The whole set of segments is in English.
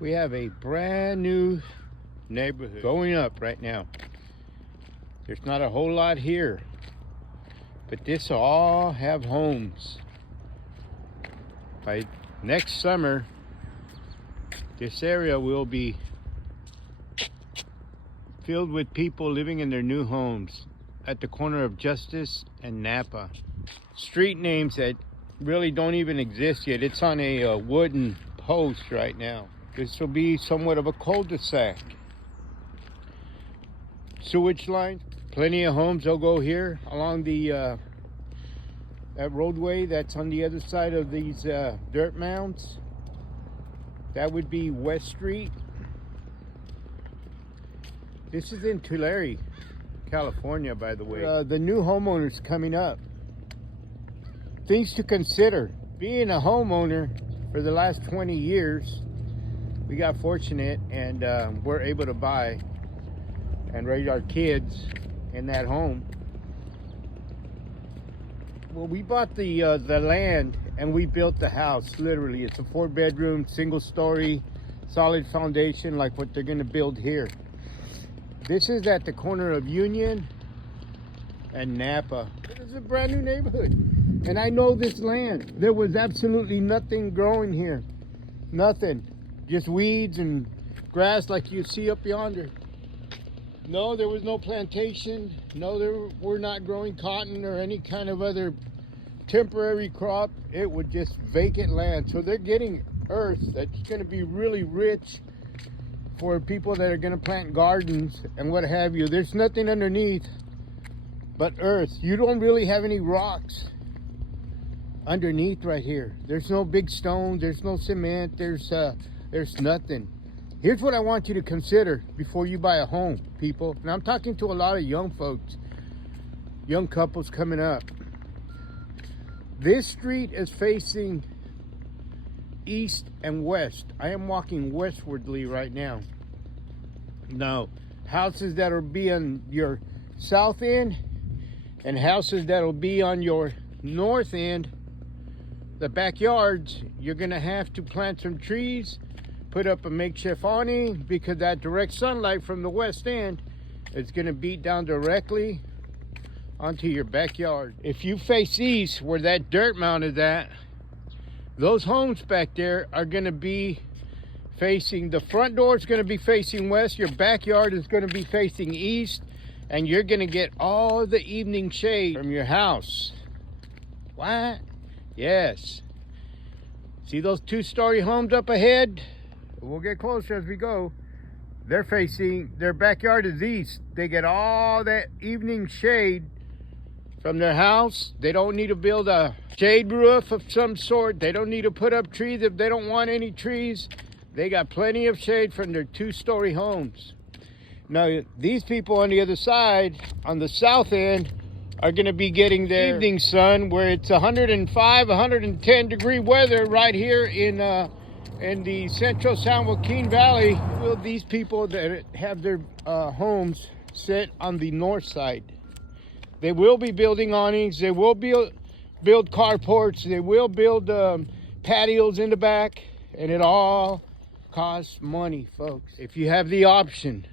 We have a brand new neighborhood going up right now. There's not a whole lot here, but this all have homes. By next summer, this area will be filled with people living in their new homes at the corner of Justice and Napa. Street names that really don't even exist yet. It's on a wooden post right now. This will be somewhat of a cul-de-sac. Sewage lines, plenty of homes. They'll go here along the that roadway that's on the other side of these dirt mounds. That would be West Street. This is in Tulare, California, by the way. The new homeowners coming up. Things to consider. Being a homeowner for the last 20 years, we got fortunate and we're able to buy and raise our kids in that home. Well, we bought the land and we built the house. Literally, it's a 4-bedroom, single-story, solid foundation like what they're going to build here. This is at the corner of Union and Napa. This is a brand new neighborhood, and I know this land. There was absolutely nothing growing here, nothing. Just weeds and grass like you see up yonder. No, there was no plantation. No, we're not growing cotton or any kind of other temporary crop. It was just vacant land. So they're getting earth that's going to be really rich for people that are going to plant gardens and what have you. There's nothing underneath but earth. You don't really have any rocks underneath right here. There's no big stones. There's no cement. There's nothing. Here's what I want you to consider before you buy a home, people. And I'm talking to a lot of young folks, young couples coming up. This street is facing east and west. I am walking westwardly right now. Now, houses that'll be on your south end and houses that'll be on your north end, the backyards, you're gonna have to plant some trees, put up a makeshift awning, because that direct sunlight from the west end is going to beat down directly onto your backyard. If you face east, where that dirt mound is at, those homes back there are going to be facing, the front door is going to be facing west, your backyard is going to be facing east, and you're going to get all the evening shade from your house. What? Yes. See those 2-story homes up ahead? We'll get closer as we go. They're facing, their backyard is east. They get all that evening shade from their house. They don't need to build a shade roof of some sort. They don't need to put up trees if they don't want any trees. They got plenty of shade from their 2-story homes. Now, these people on the other side, on the south end, are going to be getting their evening sun, where it's 105, 110 degree weather right here in the central San Joaquin Valley. Will these people that have their homes set on the north side, they will be building awnings, they will build carports, they will build patios in the back, and it all costs money, folks. If you have the option,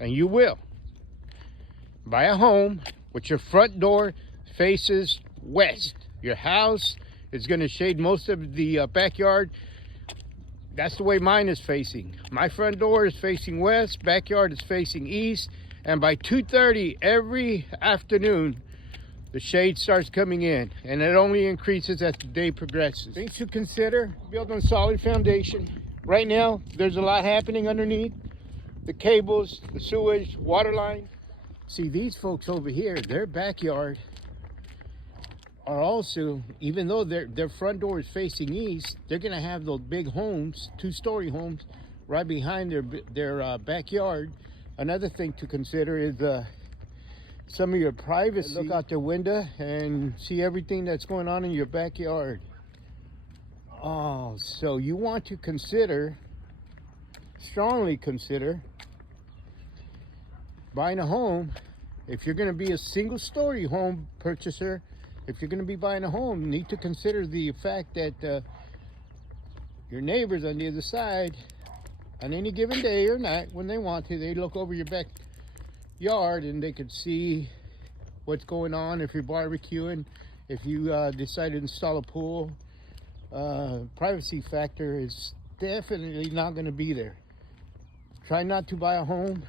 and you will, buy a home with your front door faces west. Your house is going to shade most of the backyard. That's the way mine is facing. My front door is facing west, backyard is facing east, and by 2:30 every afternoon, the shade starts coming in, and it only increases as the day progresses. Things to consider: build on solid foundation. Right now, there's a lot happening underneath. The cables, the sewage, water line. See, these folks over here, their backyard are also, even though their front door is facing east, they're going to have those big homes, 2-story homes, right behind their backyard. Another thing to consider is some of your privacy. Look out the window and see everything that's going on in your backyard. Oh, so you want to consider, strongly consider, buying a home. If you're going to be a single-story home purchaser, if you're going to be buying a home, you need to consider the fact that your neighbors on the other side on any given day or night when they want to, they look over your backyard and they could see what's going on. If you're barbecuing, if you decide to install a pool, privacy factor is definitely not going to be there. Try not to buy a home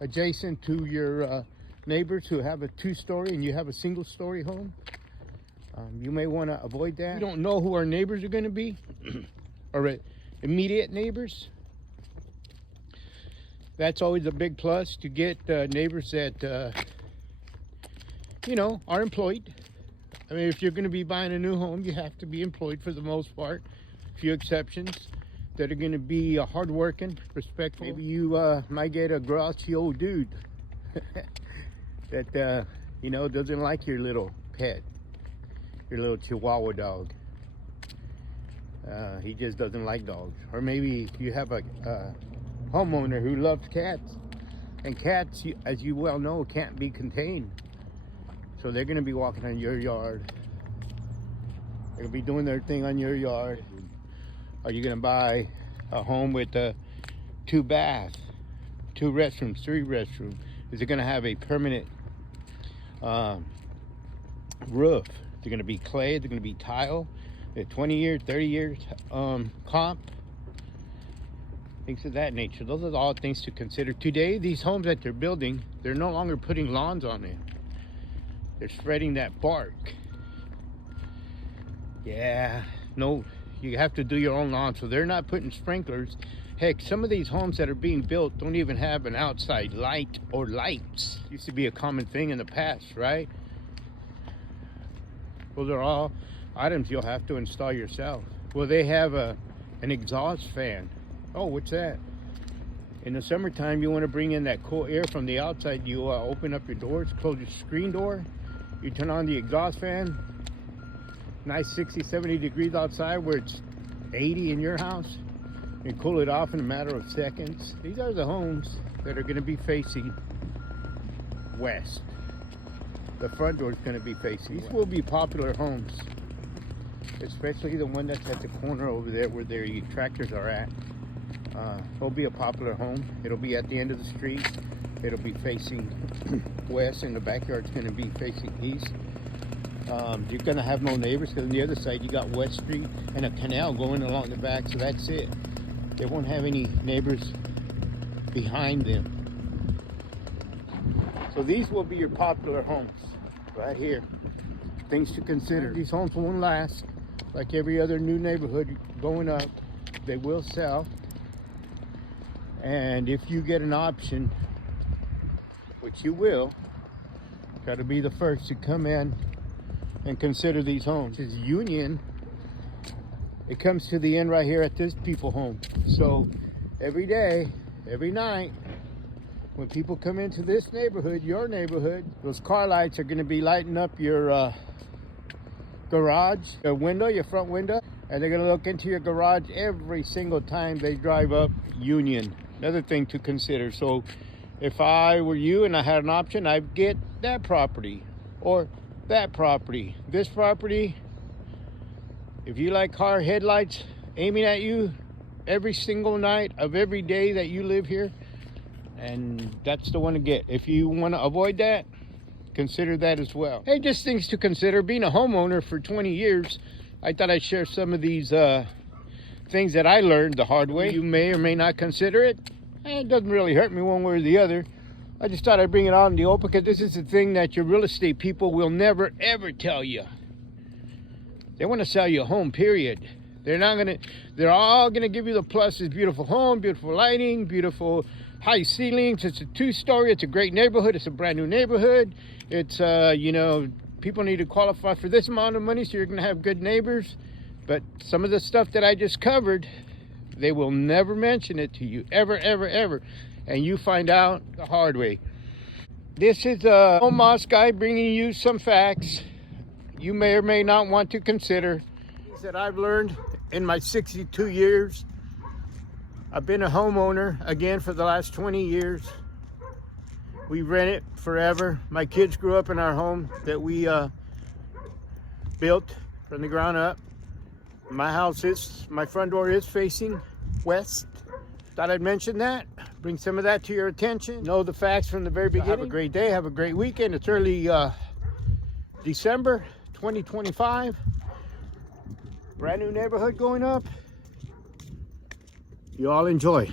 adjacent to your neighbors who have a 2-story and you have a single-story home. You may want to avoid that. We don't know who our neighbors are going to be, or immediate neighbors. That's always a big plus, to get neighbors that you know, are employed. I mean, if you're going to be buying a new home, you have to be employed for the most part. A few exceptions that are going to be hardworking, respectful. Maybe you might get a grouchy old dude that you know, doesn't like your little pet, your little Chihuahua dog. He just doesn't like dogs. Or maybe you have a homeowner who loves cats, and cats, as you well know, can't be contained. So they're going to be walking on your yard. They're going to be doing their thing on your yard. Are you going to buy a home with 2 baths, 2 restrooms, 3 restrooms? Is it going to have a permanent roof? Is it going to be clay? Is it going to be tile? 20 years, 30 years comp? Things of that nature. Those are all things to consider. Today, these homes that they're building, they're no longer putting lawns on them. They're spreading that bark. Yeah, no, you have to do your own lawn, so they're not putting sprinklers. Heck, some of these homes that are being built don't even have an outside light or lights. Used to be a common thing in the past, right? Those are all items you'll have to install yourself. Well, they have an exhaust fan. Oh, what's that? In the summertime, you want to bring in that cool air from the outside. You open up your doors, close your screen door. You turn on the exhaust fan. Nice 60, 70 degrees outside where it's 80 in your house. You cool it off in a matter of seconds. These are the homes that are going to be facing west. The front door is going to be facing west. These will be popular homes, especially the one that's at the corner over there where their tractors are at. It'll be a popular home. It'll be at the end of the street. It'll be facing west, and the backyard's going to be facing east. You're going to have no neighbors because on the other side you got West Street and a canal going along the back, so that's it. They won't have any neighbors behind them. So these will be your popular homes right here. Things to consider. These homes won't last. Like every other new neighborhood going up, they will sell. And if you get an option, which you will, try to be the first to come in and consider these homes. This is Union. It comes to the end right here at this people home. So every day, every night, when people come into this neighborhood, your neighborhood, those car lights are going to be lighting up your garage, your window, your front window, and they're going to look into your garage every single time they drive up Union. Another thing to consider. So if I were you and I had an option, I'd get that property or that property. This property, if you like car headlights aiming at you every single night of every day that you live here, and that's the one to get. If you want to avoid that, consider that as well. Hey, just things to consider. Being a homeowner for 20 years, I thought I'd share some of these things that I learned the hard way. You may or may not consider it. It doesn't really hurt me one way or the other. I just thought I'd bring it out in the open because this is the thing that your real estate people will never ever tell you. They want to sell you a home, period. They're all gonna give you the pluses. Beautiful home, beautiful lighting, beautiful high ceilings. It's a 2-story. It's a great neighborhood. It's a brand new neighborhood. It's you know, people need to qualify for this amount of money, so you're gonna have good neighbors. But some of the stuff that I just covered, they will never mention it to you, ever, ever, ever. And you find out the hard way. This is a Home Moss guy bringing you some facts you may or may not want to consider. Things that I've learned in my 62 years. I've been a homeowner, again, for the last 20 years. We rent it forever. My kids grew up in our home that we built from the ground up. My front door is facing west Thought I'd mention that. Bring some of that to your attention. Know the facts from the very beginning. Have a great day. Have a great weekend. It's early December 2025. Brand new neighborhood going up. You all enjoy.